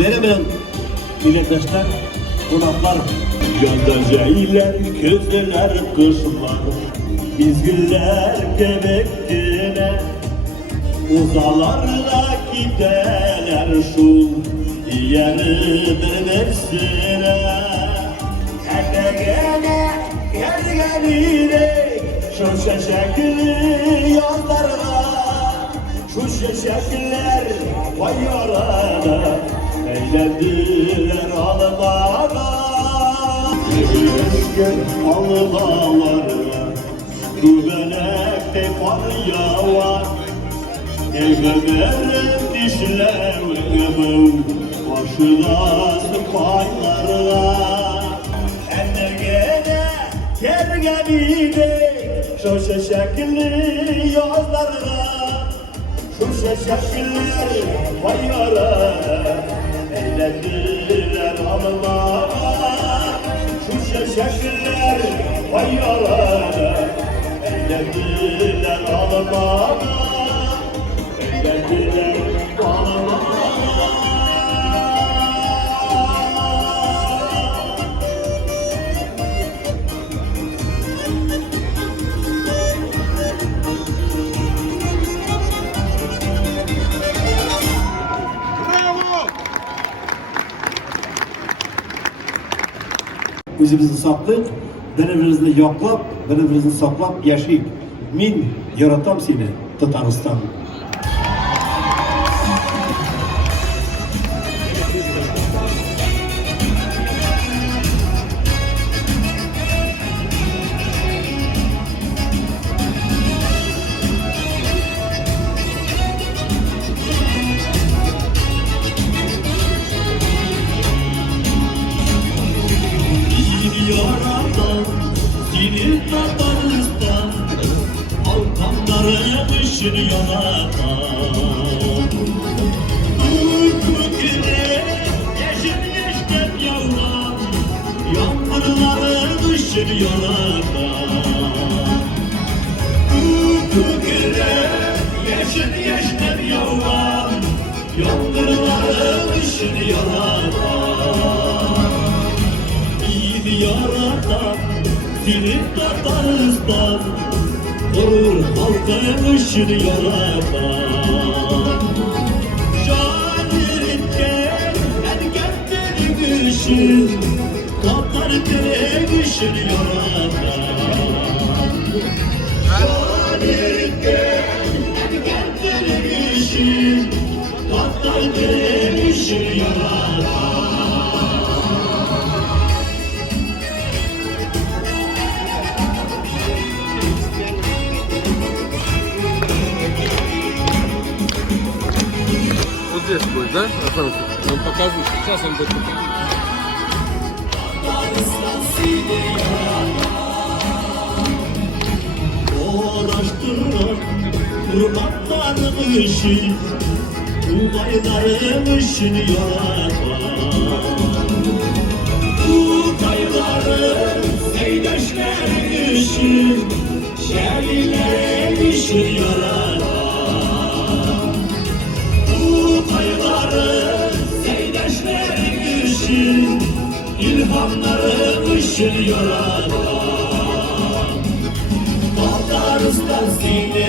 Veremeyen milletleşler, konaklar. Göndəcəklər, közlər, qışlar, bizgülər gebekdine. Uzalarla giderler şul, yeridir versine. Gene gelirek, şu şeşekli yollarına. Şu şeşekler vay yarana, eğlendiler alıbana. Gül alıbalarına, dübenekte kar yağar. Elbeberim dişlerim, başıdasın paylarına. Gene gergenide, şu şeşekli yollarına. Şu şeşekler vay yarana, eğlendiler alıbana. Şu şeşekler vay yarana, eğlendiler alıbana. Eğlendiler alıbana. Özümüzü saklayıp, birbirimizni yoklap, birbirimizni saklap yaşayıp. Min yaratam seni Tataristan. Yaradan, seni Tataristan, Balkanların ışını yaratan. Uyku güne, yeşil yeşken yavran, yağmurların ışını yaratan. Uyku güne, yeşil yeşken yavran, yağmurların ışını yaratan. Yaratan, seni Tataristan, korur halkın ışını yaratan. Şahirince ergenlerin ışın, Tatar'ın ışını yaratan. Şahirince ergenlerin ışın, Tatar'ın ışını yaratan. Здесь будет, да? Он покажет. Сейчас он будет показывать. Uğraştırır kurbanların ışın, Ugayların ışını yaratan. Ugayların seydaşların ışın, şehirlerin ışını yaratan. Ugayların seydaşların ışın, ilhamların ışını yaratan. Tataristan seni